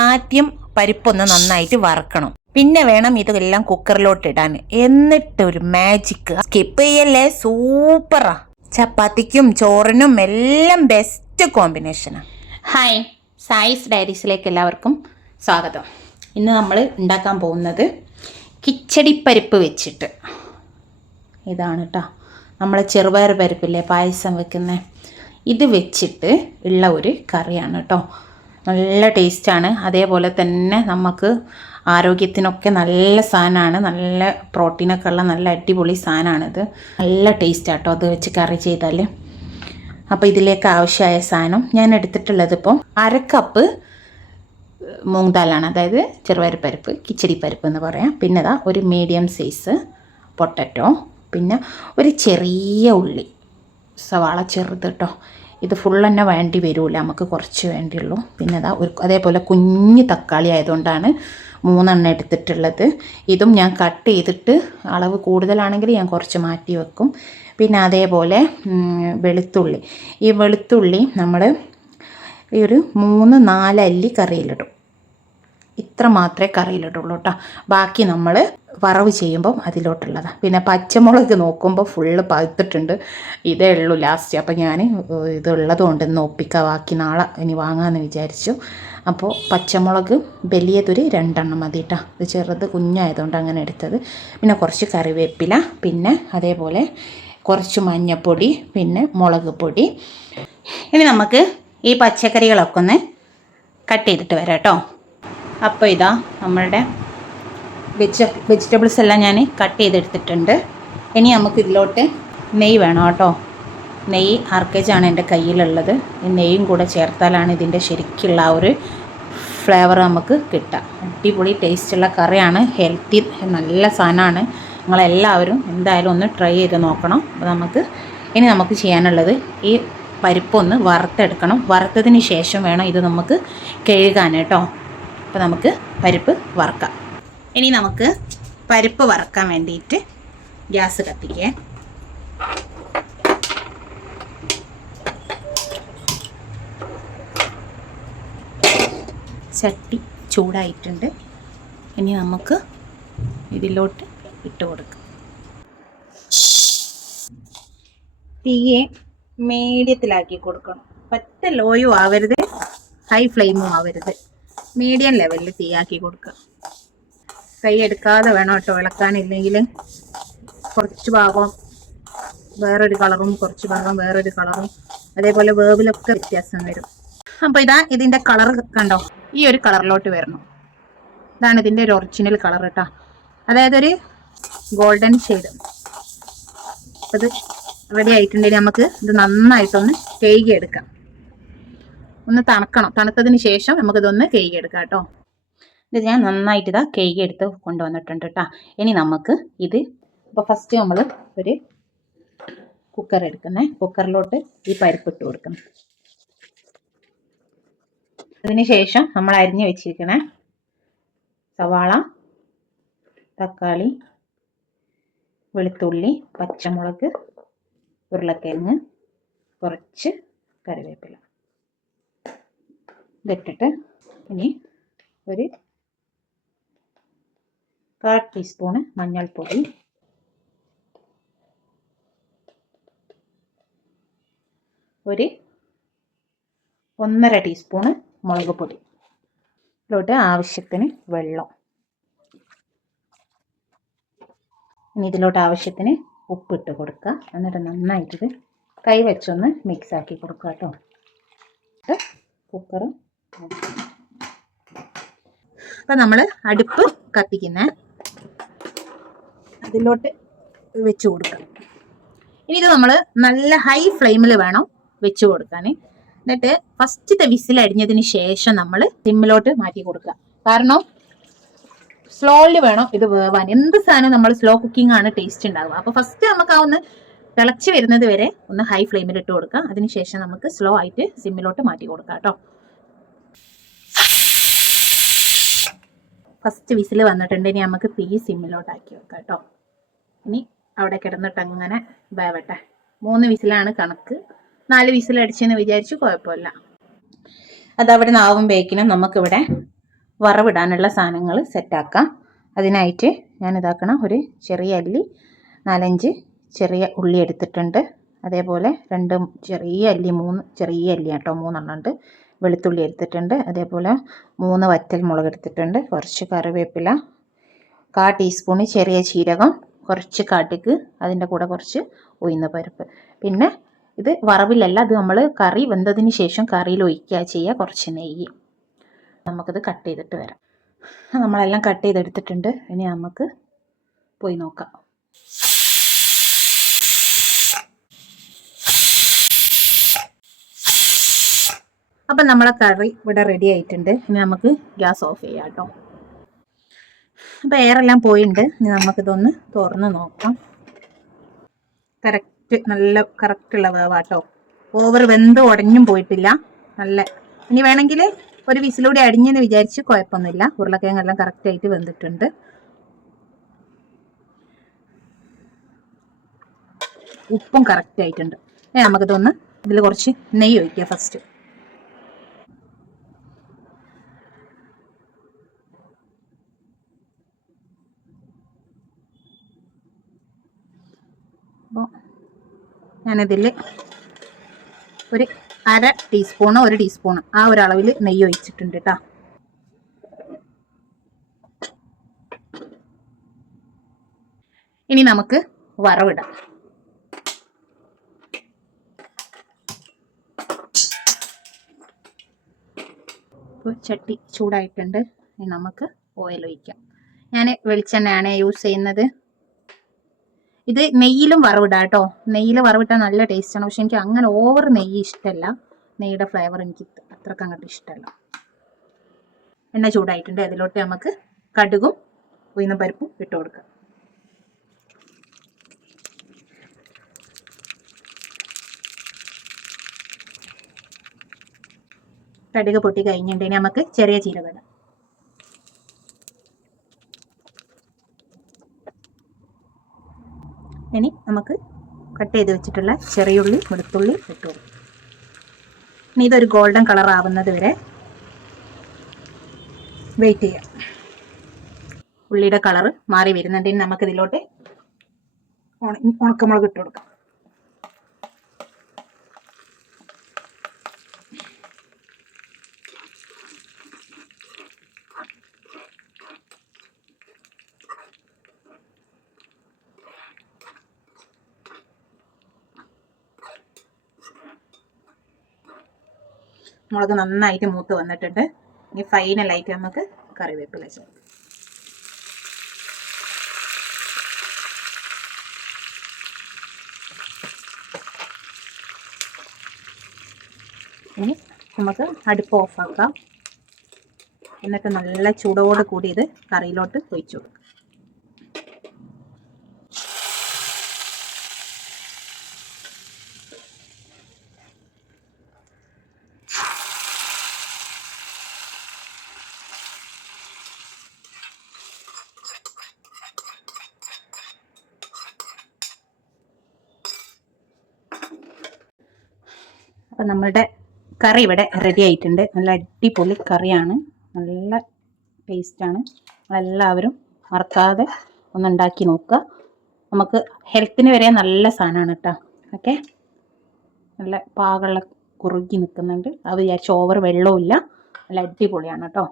ആദ്യം പരിപ്പൊന്ന് നന്നായിട്ട് വറക്കണം. പിന്നെ വേണം ഇതെല്ലാം കുക്കറിലോട്ട് ഇടാൻ. എന്നിട്ട് ഒരു മാജിക്, സ്കിപ്പ് ചെയ്യല്ലേ, സൂപ്പറാ. ചപ്പാത്തിക്കും ചോറിനും എല്ലാം ബെസ്റ്റ് കോമ്പിനേഷനാണ്. ഹായ്, സായിസ് ഡയറീസിലേക്ക് എല്ലാവർക്കും സ്വാഗതം. ഇന്ന് നമ്മൾ ഉണ്ടാക്കാൻ പോകുന്നത് കിച്ചടിപ്പരിപ്പ് വെച്ചിട്ട്, ഇതാണ് കേട്ടോ നമ്മൾ ചെറുപയർ പരിപ്പില്ലേ പായസം വെക്കുന്നത്, ഇത് വെച്ചിട്ട് ഉള്ള ഒരു കറിയാണ് കേട്ടോ. നല്ല ടേസ്റ്റാണ്. അതേപോലെ തന്നെ നമുക്ക് ആരോഗ്യത്തിനൊക്കെ നല്ല സാധനമാണ്, നല്ല പ്രോട്ടീനൊക്കെ ഉള്ള നല്ല അടിപൊളി സാധനമാണിത്. നല്ല ടേസ്റ്റാട്ടോ അത് വെച്ച് കറി ചെയ്താൽ. അപ്പോൾ ഇതിലേക്ക് ആവശ്യമായ സാധനം ഞാൻ എടുത്തിട്ടുള്ളത് ഇപ്പം 1/2 കപ്പ് മൂങ് ദാലാണ്, അതായത് ചെറുപയർ പരിപ്പ്, കിച്ചടി പരിപ്പ് എന്ന് പറയാം. പിന്നെ ഇതാ ഒരു മീഡിയം സൈസ് പൊട്ടറ്റോ, പിന്നെ ഒരു ചെറിയ ഉള്ളി, സവാള ചെറുത് കേട്ടോ. ഇത് ഫുൾ തന്നെ വേണ്ടി വരില്ല, നമുക്ക് കുറച്ച് വേണ്ടിയുള്ളൂ. പിന്നെ അതാ അതേപോലെ കുഞ്ഞ് തക്കാളി ആയതുകൊണ്ടാണ് 3 എടുത്തിട്ടുള്ളത്. ഇതും ഞാൻ കട്ട് ചെയ്തിട്ട് അളവ് കൂടുതലാണെങ്കിൽ ഞാൻ കുറച്ച് മാറ്റി വെക്കും. പിന്നെ അതേപോലെ വെളുത്തുള്ളി, ഈ വെളുത്തുള്ളി നമ്മൾ ഈ ഒരു 3-4 അല്ലി കറിയിലിടും. ഇത്ര മാത്രമേ കറിയിലിടുള്ളൂ കേട്ടോ. ബാക്കി നമ്മൾ വറവ് ചെയ്യുമ്പം അതിലോട്ടുള്ളതാണ്. പിന്നെ പച്ചമുളക് നോക്കുമ്പോൾ ഫുള്ള് പഴുത്തിട്ടുണ്ട്, ഇതേ ഉള്ളൂ ലാസ്റ്റ്. അപ്പോൾ ഞാൻ ഇതുള്ളത് കൊണ്ട് ഇന്ന് ഒപ്പിക്കാം, ബാക്കി നാളെ ഇനി വാങ്ങാമെന്ന് വിചാരിച്ചു. അപ്പോൾ പച്ചമുളക് വലിയതൊരു 2 മതി കേട്ടോ. ഇത് ചെറുത് കുഞ്ഞായതുകൊണ്ട് അങ്ങനെ എടുത്തത്. പിന്നെ കുറച്ച് കറിവേപ്പില, പിന്നെ അതേപോലെ കുറച്ച് മഞ്ഞൾപ്പൊടി, പിന്നെ മുളക് പൊടി. ഇനി നമുക്ക് ഈ പച്ചക്കറികളൊക്കെ ഒന്ന് കട്ട് ചെയ്തിട്ട് വരാം കേട്ടോ. അപ്പോൾ ഇതാ നമ്മളുടെ വെജിറ്റബിൾസ് എല്ലാം ഞാൻ കട്ട് ചെയ്തെടുത്തിട്ടുണ്ട്. ഇനി നമുക്ക് ഇതിലോട്ട് നെയ്യ് വേണം കേട്ടോ. നെയ്യ് 1/2 kg എൻ്റെ കയ്യിലുള്ളത്. ഈ നെയ്യും കൂടെ ചേർത്താലാണ് ഇതിൻ്റെ ശരിക്കുള്ള ആ ഒരു ഫ്ലേവർ നമുക്ക് കിട്ടുക. അടിപൊളി ടേസ്റ്റുള്ള കറിയാണ്, ഹെൽത്തി നല്ല സാധനമാണ്. നിങ്ങളെല്ലാവരും എന്തായാലും ഒന്ന് ട്രൈ ചെയ്ത് നോക്കണം. അപ്പോൾ നമുക്ക് ചെയ്യാനുള്ളത് ഈ പരിപ്പൊന്ന് വറുത്തെടുക്കണം. വറുത്തതിന് ശേഷം വേണം ഇത് നമുക്ക് കഴുകാൻ കേട്ടോ. അപ്പോൾ നമുക്ക് പരിപ്പ് വറുക്കാം. ഇനി നമുക്ക് പരിപ്പ് വറുക്കാൻ വേണ്ടിയിട്ട് ഗ്യാസ് കത്തിക്കാം. ചട്ടി ചൂടായിട്ടുണ്ട്. ഇനി നമുക്ക് ഇതിലോട്ട് ഇട്ട് കൊടുക്കാം. തീയെ മീഡിയത്തിലാക്കി കൊടുക്കണം. പറ്റ ലോയും ആവരുത്, ഹൈ ഫ്ലെയിമും ആവരുത്, മീഡിയം ലെവലിൽ തീയാക്കി കൊടുക്കുക. കൈ എടുക്കാതെ വേണം കേട്ടോ ഇളക്കാനില്ലെങ്കിൽ കുറച്ച് ഭാഗം വേറൊരു കളറും കുറച്ച് ഭാഗം വേറൊരു കളറും, അതേപോലെ വേവിലൊക്കെ വ്യത്യാസം വരും. അപ്പോൾ ഇതാ ഇതിൻ്റെ കളർ കണ്ടോ, ഈ ഒരു കളറിലോട്ട് വരണം. ഇതാണ് ഇതിൻ്റെ ഒരു ഒറിജിനൽ കളർ കേട്ടോ, അതായത് ഒരു ഗോൾഡൻ ഷെയ്ഡ്. അത് റെഡി ആയിട്ടുണ്ടെങ്കിൽ നമുക്ക് ഇത് നന്നായിട്ടൊന്ന് കഴുകിയെടുക്കാം. ഒന്ന് തണുക്കണം. തണുത്തതിന് ശേഷം നമുക്കിതൊന്ന് കഴുകിയെടുക്കാം കേട്ടോ. ഇത് ഞാൻ നന്നായിട്ട് ഇതാ കഴുകിയെടുത്ത് കൊണ്ടുവന്നിട്ടുണ്ട് കേട്ടോ. ഇനി നമുക്ക് ഇത് ഇപ്പോൾ ഫസ്റ്റ് നമ്മൾ ഒരു കുക്കർ എടുക്കുന്നത്, കുക്കറിലോട്ട് ഈ പരിപ്പിട്ട് കൊടുക്കണം. അതിന് ശേഷം നമ്മൾ അരിഞ്ഞ് വെച്ചിരിക്കണ സവാള, തക്കാളി, വെളുത്തുള്ളി, പച്ചമുളക്, ഉരുളക്കിഴങ്ങ്, കുറച്ച് കറിവേപ്പില ഇതിട്ടിട്ട് ഇനി ഒരു 1/4 ടീസ്പൂണ് മഞ്ഞൾപ്പൊടി, ഒരു 1/2 ടീസ്പൂണ് മുളക് പൊടി, ഇതിലോട്ട് ആവശ്യത്തിന് വെള്ളം. ഇനി ഇതിലോട്ട് ആവശ്യത്തിന് ഉപ്പിട്ട് കൊടുക്കുക. എന്നിട്ട് നന്നായിട്ടിത് കൈ വെച്ചൊന്ന് മിക്സാക്കി കൊടുക്കുക കേട്ടോ. കുക്കർ അപ്പം നമ്മൾ അടുപ്പ് കത്തിക്കുന്ന അതിലോട്ട് വെച്ച് കൊടുക്കാം. ഇനി ഇത് നമ്മൾ നല്ല ഹൈ ഫ്ലെയിമിൽ വേണം വെച്ച് കൊടുക്കാൻ. എന്നിട്ട് ഫസ്റ്റത്തെ വിസിൽ അടിഞ്ഞതിന് ശേഷം നമ്മൾ സിമ്മിലോട്ട് മാറ്റി കൊടുക്കുക. കാരണം സ്ലോയിൽ വേണം ഇത് വേവാൻ. എന്ത് സാധനം നമ്മൾ സ്ലോ കുക്കിംഗ് ആണ് ടേസ്റ്റ് ഉണ്ടാവുക. അപ്പോൾ ഫസ്റ്റ് നമുക്ക് ആ ഒന്ന് തിളച്ച് വരുന്നത് വരെ ഒന്ന് ഹൈ ഫ്ലെയിമിൽ ഇട്ട് കൊടുക്കുക. അതിനുശേഷം നമുക്ക് സ്ലോ ആയിട്ട് സിമ്മിലോട്ട് മാറ്റി കൊടുക്കാം കേട്ടോ. ഫസ്റ്റ് വിസിൽ വന്നിട്ടുണ്ട്. ഇനി നമുക്ക് തീ സിമ്മിലോട്ടാക്കി വെക്കാം കേട്ടോ. ഇനി അവിടെ കിടന്നിട്ട് അങ്ങനെ വേവട്ടെ. 3 വിസിലാണ് കണക്ക്. 4 വിസിൽ അടിച്ചെന്ന് വിചാരിച്ചു, കുഴപ്പമില്ല. അതവിടെ നാവും ബേക്കിനും നമുക്കിവിടെ വറവിടാനുള്ള സാധനങ്ങൾ സെറ്റാക്കാം. അതിനായിട്ട് ഞാൻ ഇതാക്കണം, ഒരു ചെറിയ അല്ലി 4-5 ചെറിയ ഉള്ളി എടുത്തിട്ടുണ്ട്. അതേപോലെ 2 ചെറിയ അല്ലി, 3 ചെറിയ അല്ലി കേട്ടോ, 3 ഉണ്ട്. വെളുത്തുള്ളി എടുത്തിട്ടുണ്ട്. അതേപോലെ 3 വറ്റൽ മുളക് എടുത്തിട്ടുണ്ട്. കുറച്ച് കറിവേപ്പില, 1/4 ടീസ്പൂണ് ചെറിയ ജീരകം, കുറച്ച് കടുക്, അതിൻ്റെ കൂടെ കുറച്ച് ഉഴുന്ന് പരിപ്പ്. പിന്നെ ഇത് വറവിലല്ല, ഇത് നമ്മൾ കറി വെന്തതിന് ശേഷം കറിയിൽ ഒഴിക്കുക ചെയ്യുക. കുറച്ച് നെയ്യ്. നമുക്കിത് കട്ട് ചെയ്തിട്ട് വരാം. നമ്മളെല്ലാം കട്ട് ചെയ്തെടുത്തിട്ടുണ്ട്. ഇനി നമുക്ക് പോയി നോക്കാം. അപ്പം നമ്മളെ കറി ഇവിടെ റെഡി ആയിട്ടുണ്ട്. ഇനി നമുക്ക് ഗ്യാസ് ഓഫ് ചെയ്യാം കേട്ടോ. അപ്പോൾ എയറെല്ലാം പോയിട്ടുണ്ട്. ഇനി നമുക്കിതൊന്ന് തുറന്ന് നോക്കാം. നല്ല കറക്റ്റുള്ള വേവാട്ടോ. ഓവർ വെന്ത് ഉടഞ്ഞും പോയിട്ടില്ല. നല്ല, ഇനി വേണമെങ്കിൽ ഒരു വിസിലൂടെ അടിഞ്ഞെന്ന് വിചാരിച്ച് കുഴപ്പമൊന്നുമില്ല. ഉരുളക്കിഴങ്ങെല്ലാം കറക്റ്റായിട്ട് വെന്തിട്ടുണ്ട്. ഉപ്പും കറക്റ്റായിട്ടുണ്ട്. നമുക്കിതൊന്ന് ഇതിൽ കുറച്ച് നെയ്യ് ഒഴിക്കുക ഫസ്റ്റ്. അപ്പോൾ ഞാനിതിൽ ഒരു 1/2 ടീസ്പൂണ് 1 ടീസ്പൂണ് ആ ഒരു അളവിൽ നെയ്യ് ഒഴിച്ചിട്ടുണ്ട് കേട്ടോ. ഇനി നമുക്ക് വറവിടാം. ഇപ്പോൾ ചട്ടി ചൂടായിട്ടുണ്ട്. ഇനി നമുക്ക് ഓയിൽ ഒഴിക്കാം. ഞാൻ വെളിച്ചെണ്ണയാണ് യൂസ് ചെയ്യുന്നത്. ഇത് നെയ്യിലും വറവിടാം കേട്ടോ. നെയ്യിൽ വറവിട്ടാൽ നല്ല ടേസ്റ്റാണ്. പക്ഷെ എനിക്ക് അങ്ങനെ ഓവർ നെയ്യ് ഇഷ്ടമല്ല. നെയ്യുടെ ഫ്ലേവർ എനിക്ക് അത്രക്ക് അങ്ങോട്ട് ഇഷ്ടമല്ല. എണ്ണ ചൂടായിട്ടുണ്ട്. അതിലോട്ട് നമുക്ക് കടുകും ഉഴുന്നും പരിപ്പും ഇട്ട് കൊടുക്കാം. കടുക് പൊട്ടി കഴിഞ്ഞിട്ടുണ്ടെങ്കിൽ നമുക്ക് ചെറിയ ജീരകം ഇടാം. ഇനി നമുക്ക് കട്ട് ചെയ്ത് വെച്ചിട്ടുള്ള ചെറിയുള്ളി, വെളുത്തുള്ളി ഇട്ട് കൊടുക്കും. ഇനി ഇതൊരു ഗോൾഡൻ കളർ ആവുന്നത് വരെ വെയിറ്റ് ചെയ്യാം. ഉള്ളിയുടെ കളർ മാറി വരുന്നുണ്ടെങ്കിൽ നമുക്കിതിലോട്ട് ഉണക്കമുളക് ഇട്ട് കൊടുക്കാം. മുളക് നന്നായിട്ട് മൂത്ത് വന്നിട്ടുണ്ട്. ഇനി ഫൈനലായിട്ട് നമുക്ക് കറിവേപ്പില ചേർക്കാം. ഇനി നമുക്ക് അടുപ്പ് ഓഫാക്കാം. എന്നിട്ട് നല്ല ചൂടോട് കൂടി ഇത് കറിയിലോട്ട് ഒഴിച്ചു കൊടുക്കാം. അപ്പം നമ്മളുടെ കറി ഇവിടെ റെഡി ആയിട്ടുണ്ട്. നല്ല അടിപൊളി കറിയാണ്, നല്ല ടേസ്റ്റാണ്. എല്ലാവരും മറക്കാതെ ഒന്ന് ഉണ്ടാക്കി നോക്കുക. നമുക്ക് ഹെൽത്തിന് വരെ നല്ല സാധനമാണ് കേട്ടോ. ഓക്കെ, നല്ല പാകമുള്ള കുറുകി നിൽക്കുന്നുണ്ട്. അത് വിചാരിച്ച് ഓവർ വെള്ളവും ഇല്ല. നല്ല അടിപൊളിയാണ് കേട്ടോ.